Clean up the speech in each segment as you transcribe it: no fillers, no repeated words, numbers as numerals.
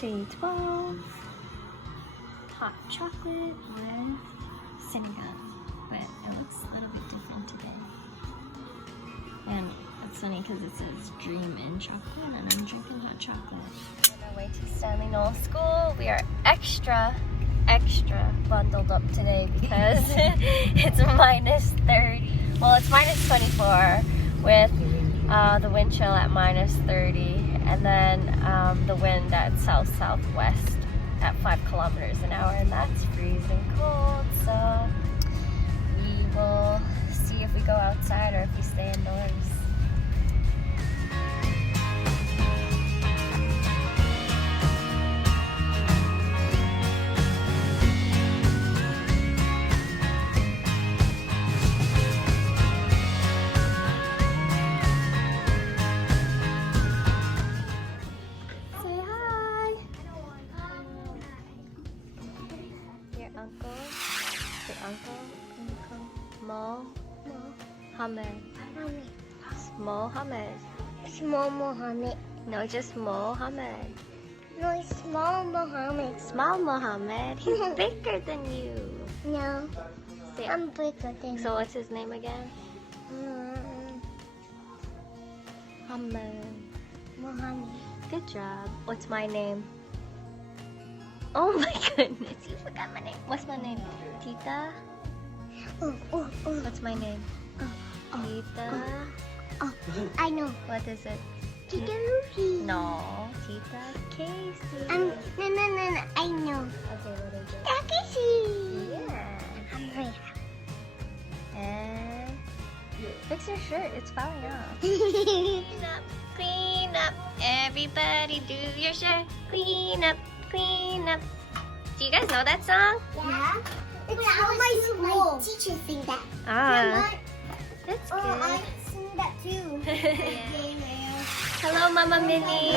Day 12. Hot chocolate with sinigang, but it looks a little bit different today. And it's funny because it says dream in chocolate and I'm drinking hot chocolate. On our way to Stanley Knowles School, we are extra bundled up today because it's minus 30. Well, it's minus 24 with the wind chill at minus 30 and then the wind at south-southwest at 5 kilometers an hour, and that's freezing cold. So we will see if we go outside or if we stay indoors. Mohamed. Small Mohamed. No, just Mohamed. No, it's small Mohamed. Small Mohamed. He's bigger than you. No, I'm bigger than So what's his name again? Mohamed. Good job. What's my name? Oh my goodness, you forgot my name. What's my name? Tita? Oh. What's my name? Tita? Oh, I know. What is it? Tita Lucy. No, Tita Casey. No, I know. Okay, what is it? Tita Casey. Yeah. I'm right. And fix your shirt, it's falling off. Clean up, everybody do your shirt. Clean up, clean up. Do you guys know that song? Yeah. It's how my teacher sing that. Ah, that's good. I sing that too. Hello, Mama Minnie.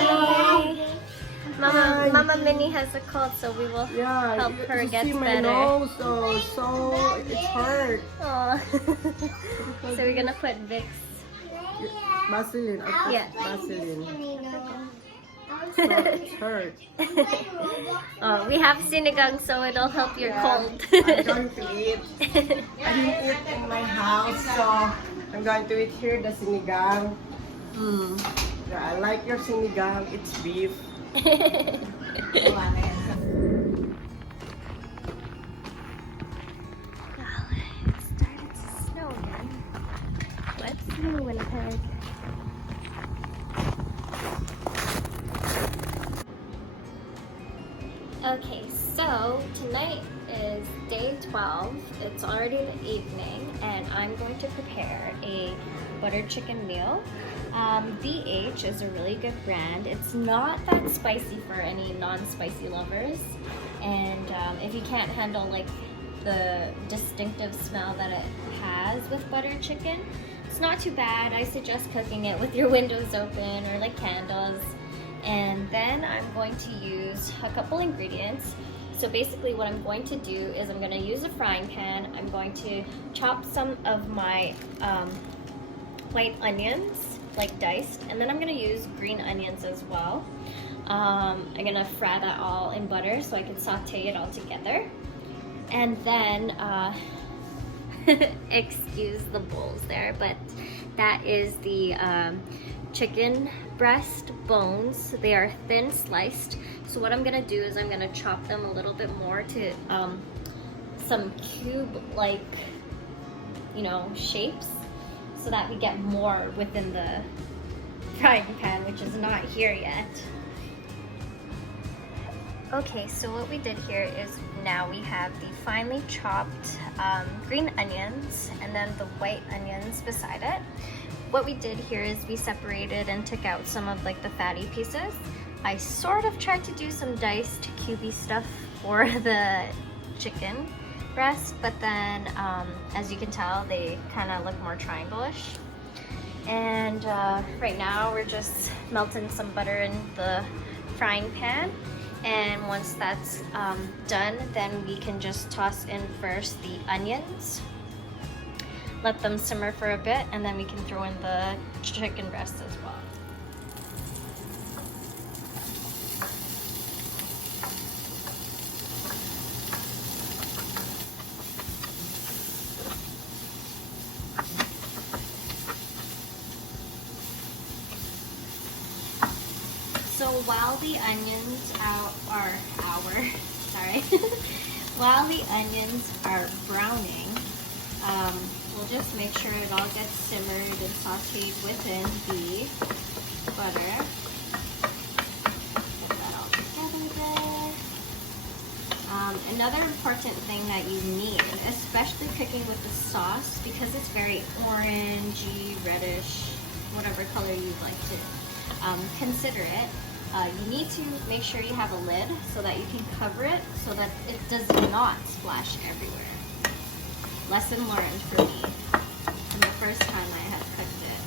Mama Minnie has a cold, so we will help her get better. My nose, so it hurt. Aw. So we're gonna put Vicks. Vaseline. Yeah. Vaseline. So it hurt. Oh, we have sinigang, so it'll help your cold. I'm going to eat. I didn't eat in my house, so I'm going to eat here the sinigang. Yeah, I like your sinigang. It's beef. It started to snow again. Let's see Winnipeg. Okay, so tonight is day 12. It's already the evening, and I'm going to prepare a butter chicken meal. DH is a really good brand. It's not that spicy for any non-spicy lovers, and if you can't handle like the distinctive smell that it has with butter chicken, it's not too bad. I suggest cooking it with your windows open or like candles. And then I'm going to use a couple ingredients. So basically what I'm going to do is I'm going to use a frying pan. I'm going to chop some of my white onions, like diced, and then I'm going to use green onions as well. I'm going to fry that all in butter so I can saute it all together. And then, excuse the bowls there, but that is the chicken breast bones. They are thin sliced. So what I'm gonna do is I'm gonna chop them a little bit more to some cube-like, shapes, so that we get more within the frying pan, which is not here yet. Okay, so what we did here is now we have the finely chopped green onions and then the white onions beside it. What we did here is we separated and took out some of like the fatty pieces. I sort of tried to do some diced cubey stuff for the chicken breast, but then as you can tell, they kind of look more triangle-ish. And right now we're just melting some butter in the frying pan. And once that's done, then we can just toss in first the onions. Let them simmer for a bit, and then we can throw in the chicken breast as well. So while the onions while the onions are browning, we'll just make sure it all gets simmered and sauteed within the butter. Put that all together there. Another important thing that you need, especially cooking with the sauce, because it's very orangey, reddish, whatever color you'd like to consider it. You need to make sure you have a lid so that you can cover it so that it does not splash everywhere. Lesson learned for me from the first time I had cooked it.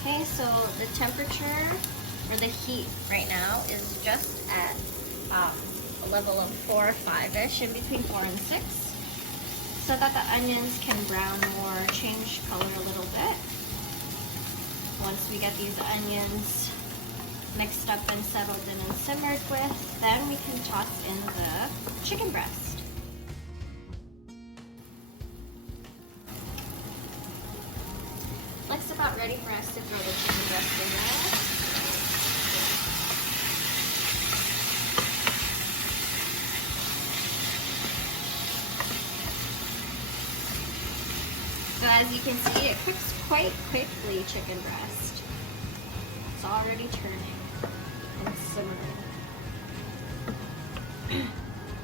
Okay, so the temperature or the heat right now is just at a level of 4 or 5-ish, in between 4 and 6. So that the onions can brown more, change color a little bit. Once we get these onions mixed up and settled in and simmered with, then we can toss in the chicken breast. Looks about ready for us to throw the chicken breast in there. So as you can see, it cooks quite quickly, chicken breast. It's already turning and simmering.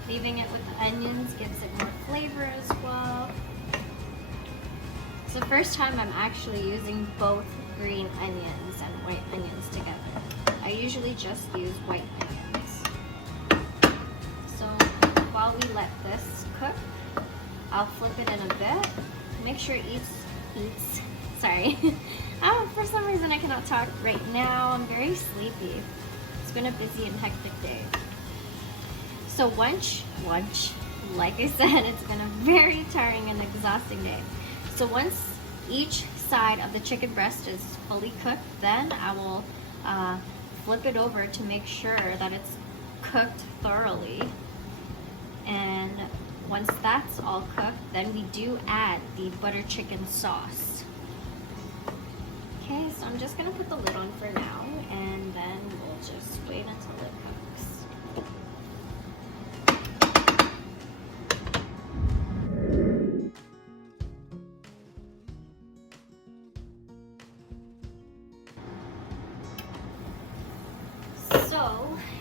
Leaving it with the onions gives it more flavor as well. It's the first time I'm actually using both green onions and white onions together. I usually just use white onions. So while we let this cook, I'll flip it in a bit. Make sure it eats. Sorry. For some reason I cannot talk right now. I'm very sleepy. It's been a busy and hectic day. So once, like I said, it's been a very tiring and exhausting day. So once each side of the chicken breast is fully cooked, then I will flip it over to make sure that it's cooked thoroughly. And once that's all cooked, then we do add the butter chicken sauce. Okay, so I'm just gonna put the lid on for now, and then we'll just wait until it cooks. So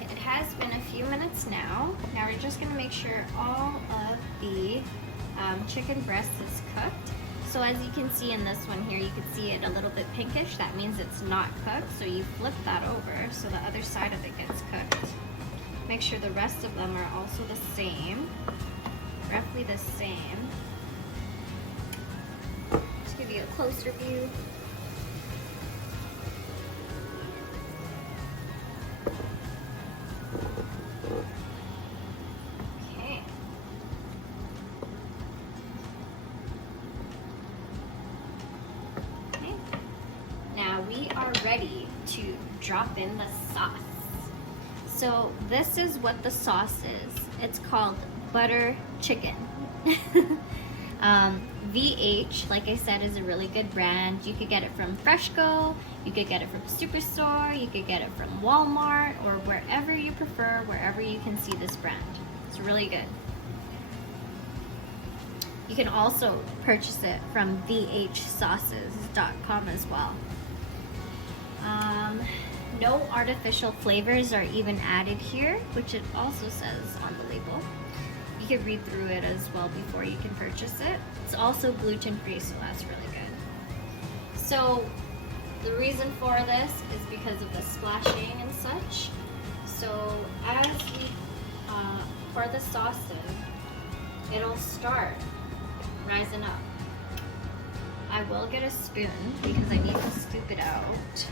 it has been a few minutes now. Now we're just gonna make sure all of the chicken breast is cooked. So as you can see in this one here, you can see it a little bit pinkish. That means it's not cooked. So you flip that over so the other side of it gets cooked. Make sure the rest of them are also the same, roughly the same. Just give you a closer view. We are ready to drop in the sauce. So this is what the sauce is. It's called butter chicken. VH, like I said, is a really good brand. You could get it from Freshco, you could get it from Superstore, you could get it from Walmart, or wherever you prefer, wherever you can see this brand. It's really good. You can also purchase it from vhsauces.com as well. No artificial flavors are even added here, which it also says on the label. You can read through it as well before you can purchase it. It's also gluten-free, so that's really good. So the reason for this is because of the splashing and such. So as we pour the sauce in, it'll start rising up. I will get a spoon because I need to scoop it out.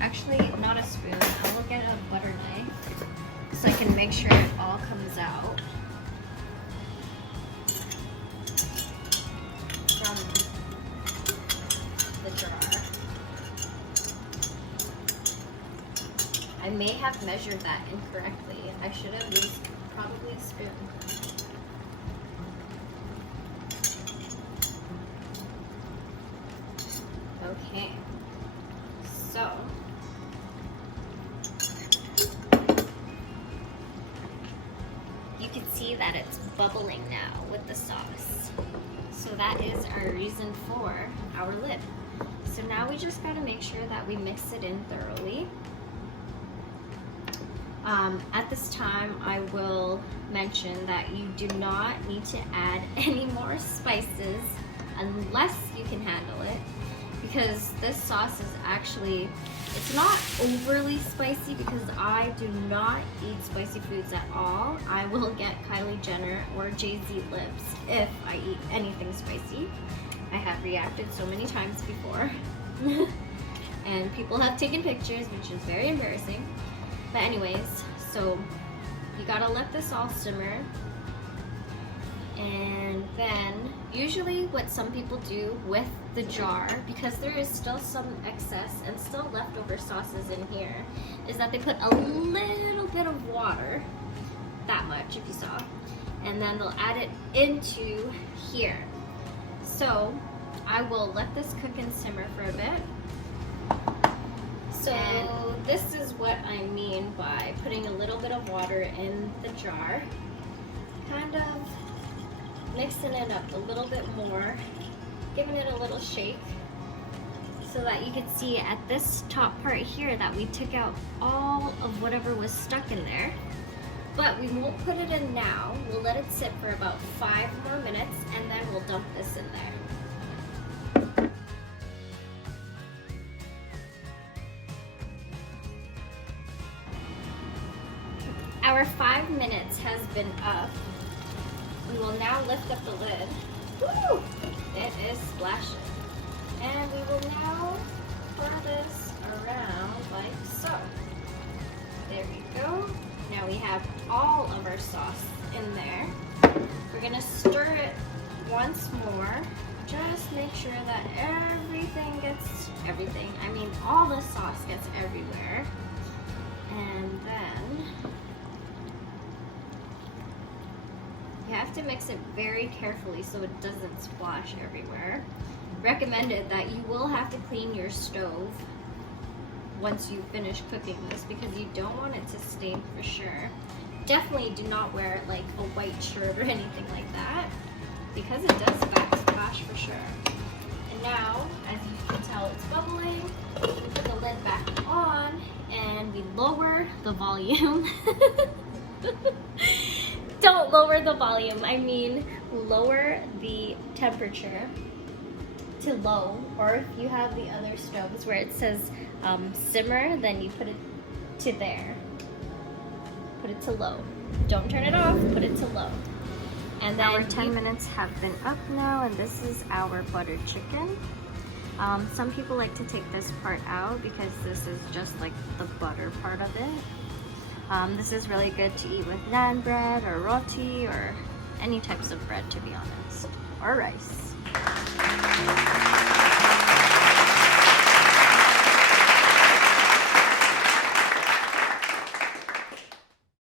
Actually, not a spoon. I will get a butter knife so I can make sure it all comes out from the jar. I may have measured that incorrectly. I should have used probably a spoon. Okay, so you can see that it's bubbling now with the sauce. So that is our reason for our lid. So now we just gotta make sure that we mix it in thoroughly. At this time, I will mention that you do not need to add any more spices unless you can handle it, because this sauce is actually, it's not overly spicy because I do not eat spicy foods at all. I will get Kylie Jenner or Jay-Z lips if I eat anything spicy. I have reacted so many times before and people have taken pictures, which is very embarrassing. But anyways, so you gotta let this all simmer. And then usually what some people do with the jar, because there is still some excess and still leftover sauces in here, is that they put a little bit of water, that much if you saw, and then they'll add it into here. So I will let this cook and simmer for a bit. So this is what I mean by putting a little bit of water in the jar, kind of mixing it up a little bit more, giving it a little shake, so that you can see at this top part here that we took out all of whatever was stuck in there. But we won't put it in now. We'll let it sit for about 5 more minutes and then we'll dump this in there. Our 5 minutes has been up. We will now lift up the lid. Woo! It is splashing. And we will now pour this around like so. There we go. Now we have all of our sauce in there. We're gonna stir it once more. Just make sure that everything gets, I mean all the sauce gets everywhere. And then you have to mix it very carefully so it doesn't splash everywhere. Recommended that you will have to clean your stove once you finish cooking this, because you don't want it to stain for sure. Definitely do not wear like a white shirt or anything like that, because it does backsplash for sure. And now, as you can tell, it's bubbling. We put the lid back on and we lower the volume. Don't lower the volume, I mean lower the temperature to low, or if you have the other stoves where it says simmer, then you put it to there. Put it to low. Don't turn it off, put it to low. And then our 10 minutes have been up now, and this is our butter chicken. Some people like to take this part out because this is just like the butter part of it. This is really good to eat with naan bread or roti or any types of bread, to be honest, or rice.